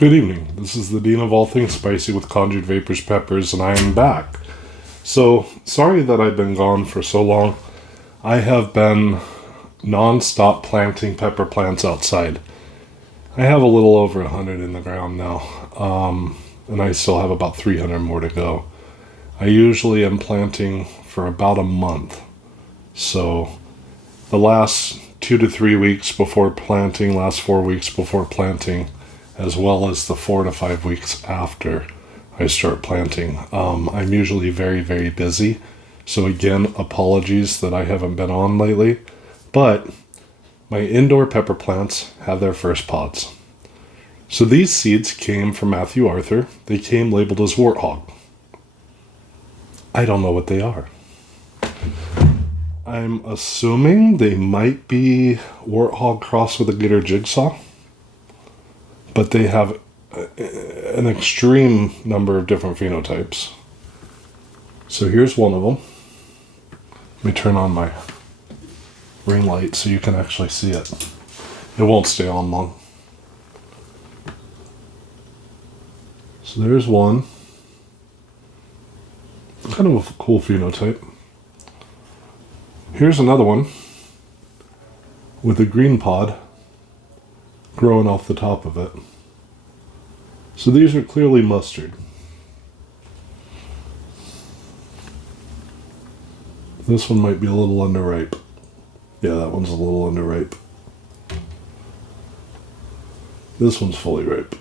Good evening. This is the Dean of all things spicy with Conjured Vaporz Peppers, and I am back. So, sorry that I've been gone for so long. I have been non-stop planting pepper plants outside. I have a little over 100 in the ground now, and I still have about 300 more to go. I usually am planting for about a month. So, the last 2 to 3 weeks before planting, last 4 weeks before planting, as well as the 4 to 5 weeks after I start planting. I'm usually very, very busy. So again, apologies that I haven't been on lately. But my indoor pepper plants have their first pods. So these seeds came from Matthew Arthur. They came labeled as Warthog. I don't know what they are. I'm assuming they might be Warthog crossed with a Gator Jigsaw. But they have an extreme number of different phenotypes. So here's one of them. Let me turn on my ring light so you can actually see it. It won't stay on long. So there's one. Kind of a cool phenotype. Here's another one with a green pod growing off the top of it. So these are clearly mustard. This one might be a little underripe. Yeah, that one's a little underripe. This one's fully ripe.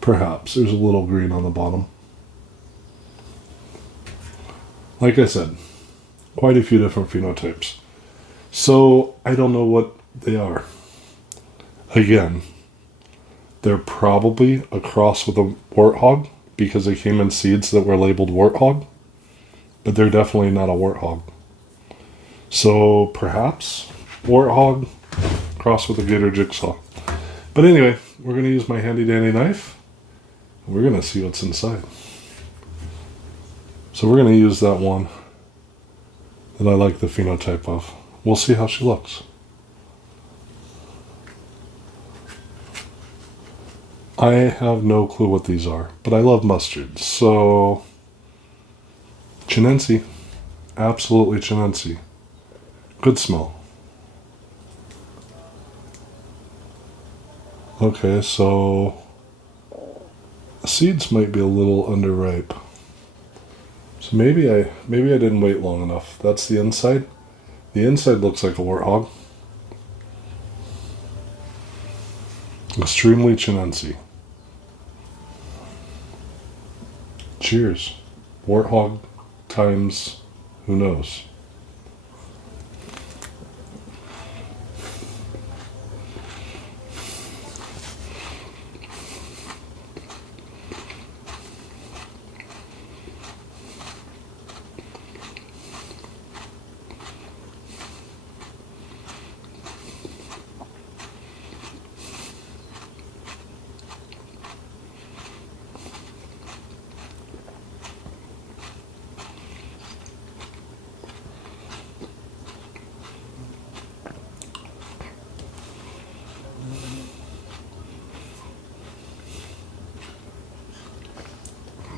Perhaps. There's a little green on the bottom. Like I said, quite a few different phenotypes. So I don't know what they are. Again, they're probably a cross with a warthog because they came in seeds that were labeled warthog, but they're definitely not a warthog. So perhaps warthog crossed with a Gator Jigsaw. But anyway, we're going to use my handy dandy knife and we're going to see what's inside. So we're going to use that one that I like the phenotype of. We'll see how she looks. I have no clue what these are, but I love mustard. So, Chinense. Absolutely Chinense. Good smell. Okay, so the seeds might be a little underripe. So maybe I didn't wait long enough. That's the inside. The inside looks like a warthog. Extremely Chinense. Cheers. Warthog times who knows.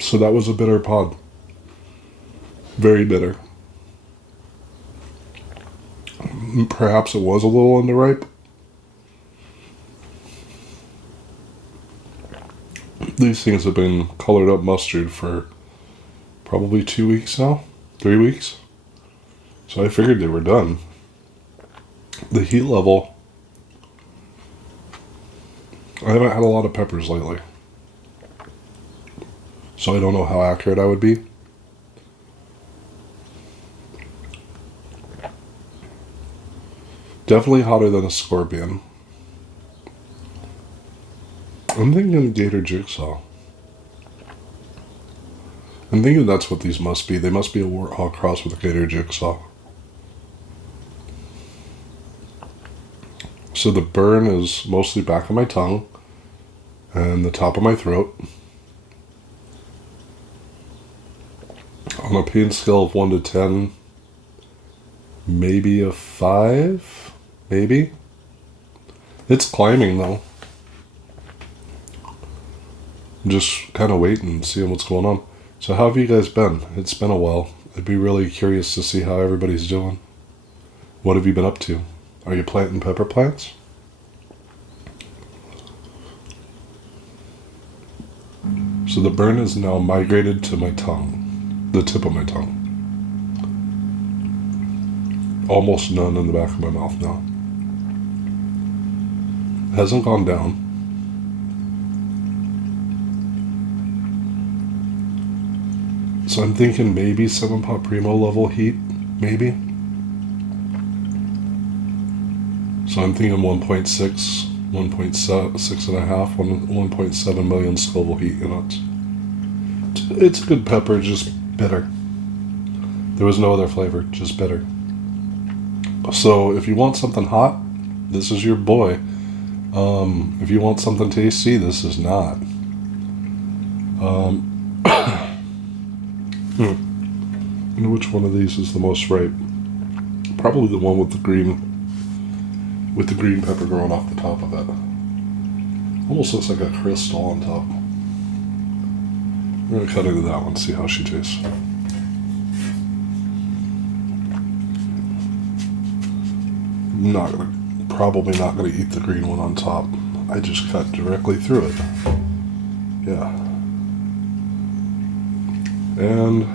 So that was a bitter pod. Very bitter. Perhaps it was a little underripe. These things have been colored up mustard for probably 2 weeks now. 3 weeks. So I figured they were done. The heat level. I haven't had a lot of peppers lately. So I don't know how accurate I would be. Definitely hotter than a scorpion. I'm thinking Gator Jigsaw. I'm thinking that's what these must be. They must be a warthog cross with a Gator Jigsaw. So the burn is mostly back of my tongue and the top of my throat. On a pain scale of 1 to 10, maybe a 5, maybe. It's climbing though. I'm just kind of waiting and seeing what's going on. So how have you guys been? It's been a while. I'd be really curious to see how everybody's doing. What have you been up to? Are you planting pepper plants? So the burn is now migrated to my tongue, the tip of my tongue. Almost none in the back of my mouth now. Hasn't gone down. So I'm thinking maybe 7 pot primo level heat, maybe. So I'm thinking 1.6, 1.6 and a half, 1.7 million Scoville heat units. It's a good pepper, just bitter. There was no other flavor, just bitter. So if you want something hot, this is your boy. If you want something tasty, this is not. I wonder which one of these is the most ripe. Probably the one with the green pepper growing off the top of it. Almost looks like a crystal on top. We're gonna cut into that one, see how she tastes. Probably not gonna eat the green one on top. I just cut directly through it. Yeah. And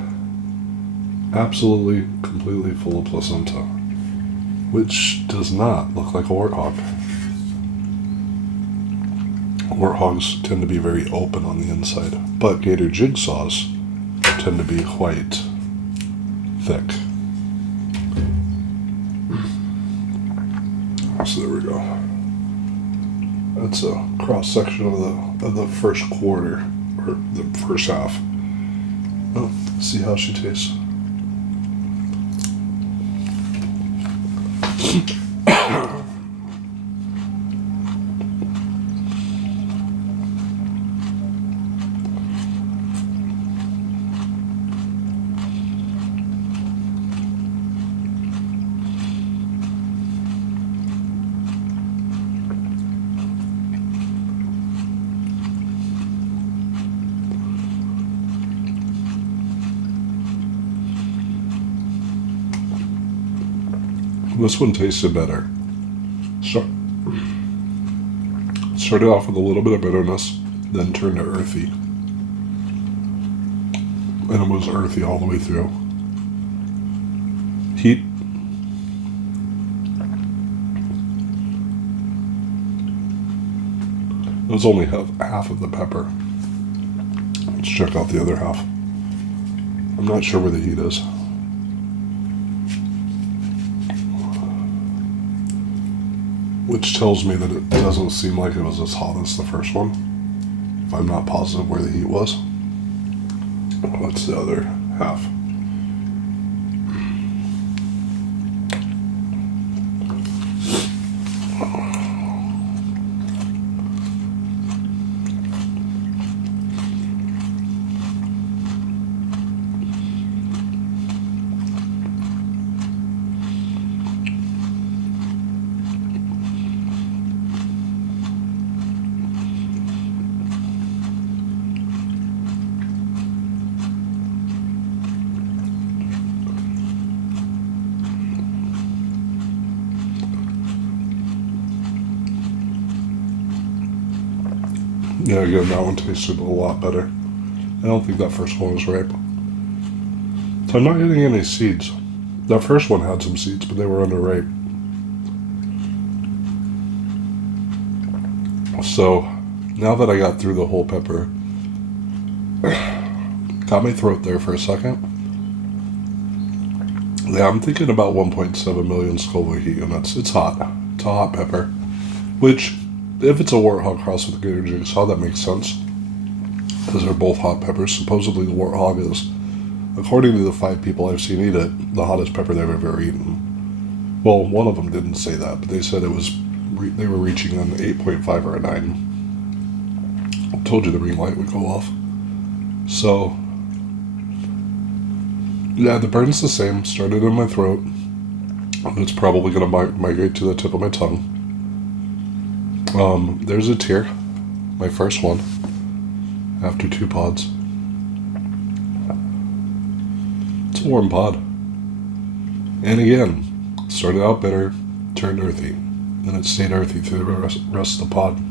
absolutely, completely full of placenta, which does not look like a warthog. Warthogs tend to be very open on the inside, but Gator Jigsaws tend to be quite thick. So there we go. That's a cross section of the first quarter, or the first half. Oh, see how she tastes. This one tasted better. Started off with a little bit of bitterness, then turned to earthy. And it was earthy all the way through. Heat. It was only half of the pepper. Let's check out the other half. I'm not sure where the heat is. Which tells me that it doesn't seem like it was as hot as the first one. If I'm not positive where the heat was. What's the other half? Yeah, again, that one tasted a lot better. I don't think that first one was ripe. So I'm not getting any seeds. That first one had some seeds, but they were underripe. So, now that I got through the whole pepper, got my throat there for a second. Yeah, I'm thinking about 1.7 million Scoville heat units. It's hot. It's a hot pepper. Which, if it's a Warthog cross with a Gator Jigsaw, that makes sense. Because they're both hot peppers. Supposedly the Warthog is, according to the 5 people I've seen eat it, the hottest pepper they've ever eaten. Well, one of them didn't say that, but they said it was, they were reaching an 8.5 or a 9. I told you the green light would go off. So, yeah, the burn's the same. Started in my throat. And it's probably going to migrate to the tip of my tongue. There's a tear. My first one. after 2 pods. It's a warm pod. And again, started out bitter, turned earthy. And it stayed earthy through the rest of the pod.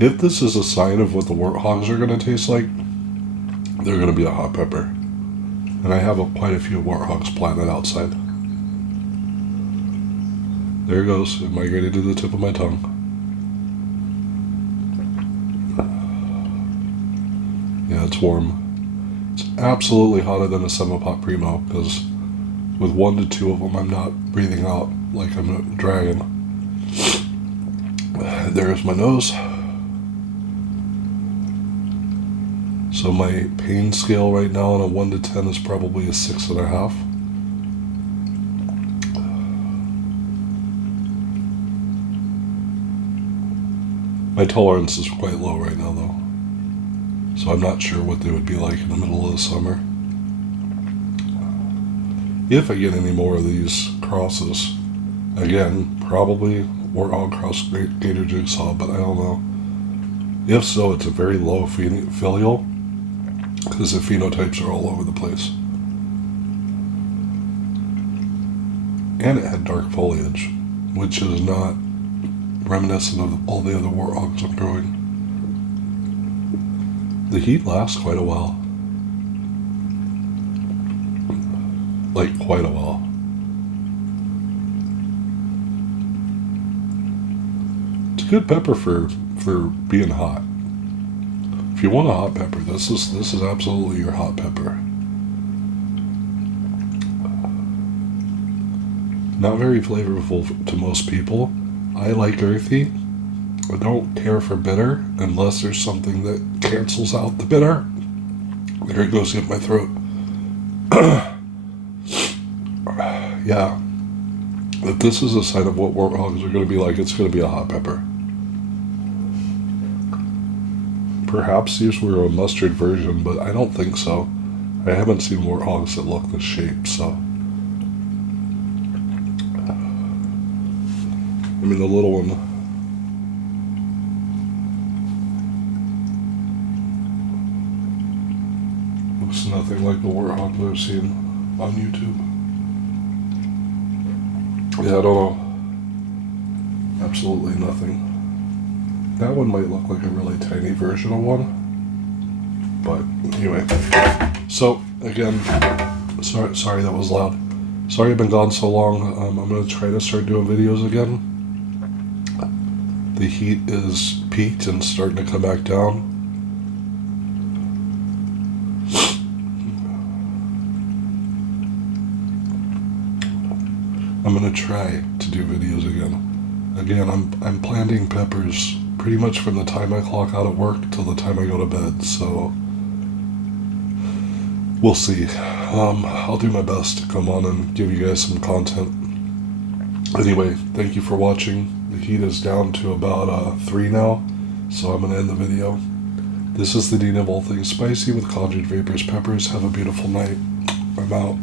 If this is a sign of what the warthogs are going to taste like, they're going to be a hot pepper. And I have quite a few warthogs planted outside. There it goes. It migrated to the tip of my tongue. Yeah, it's warm. It's absolutely hotter than a semi-pot primo, because with 1 to 2 of them, I'm not breathing out like I'm a dragon. There's my nose. So my pain scale right now on a 1 to 10 is probably a 6.5. My tolerance is quite low right now, though. So I'm not sure what they would be like in the middle of the summer. If I get any more of these crosses, again, probably Warthog cross Gator Jigsaw, but I don't know. If so, it's a very low filial, because the phenotypes are all over the place. And it had dark foliage, which is not reminiscent of all the other warthogs I'm growing. The heat lasts quite a while. Like, quite a while. It's a good pepper for being hot. If you want a hot pepper, this is absolutely your hot pepper. Not very flavorful to most people. I like earthy. I don't care for bitter unless there's something that cancels out the bitter. There it goes in my throat. Yeah. If this is a sign of what warthogs are going to be like, it's going to be a hot pepper. Perhaps these were a mustard version, but I don't think so. I haven't seen warthogs that look this shape, so. I mean, the little one. Looks nothing like the warthog that I've seen on YouTube. Yeah, I don't know. Absolutely nothing. That one might look like a really tiny version of one. But anyway. So, again, sorry that was loud. Sorry I've been gone so long. I'm going to try to start doing videos again. The heat is peaked and starting to come back down. I'm going to try to do videos again. Again, I'm planting peppers pretty much from the time I clock out at work till the time I go to bed, so we'll see. I'll do my best to come on and give you guys some content. Anyway, thank you for watching. The heat is down to about 3 now, so I'm going to end the video. This is the Dean of All Things Spicy with Conjured Vaporz Peppers. Have a beautiful night. I'm out.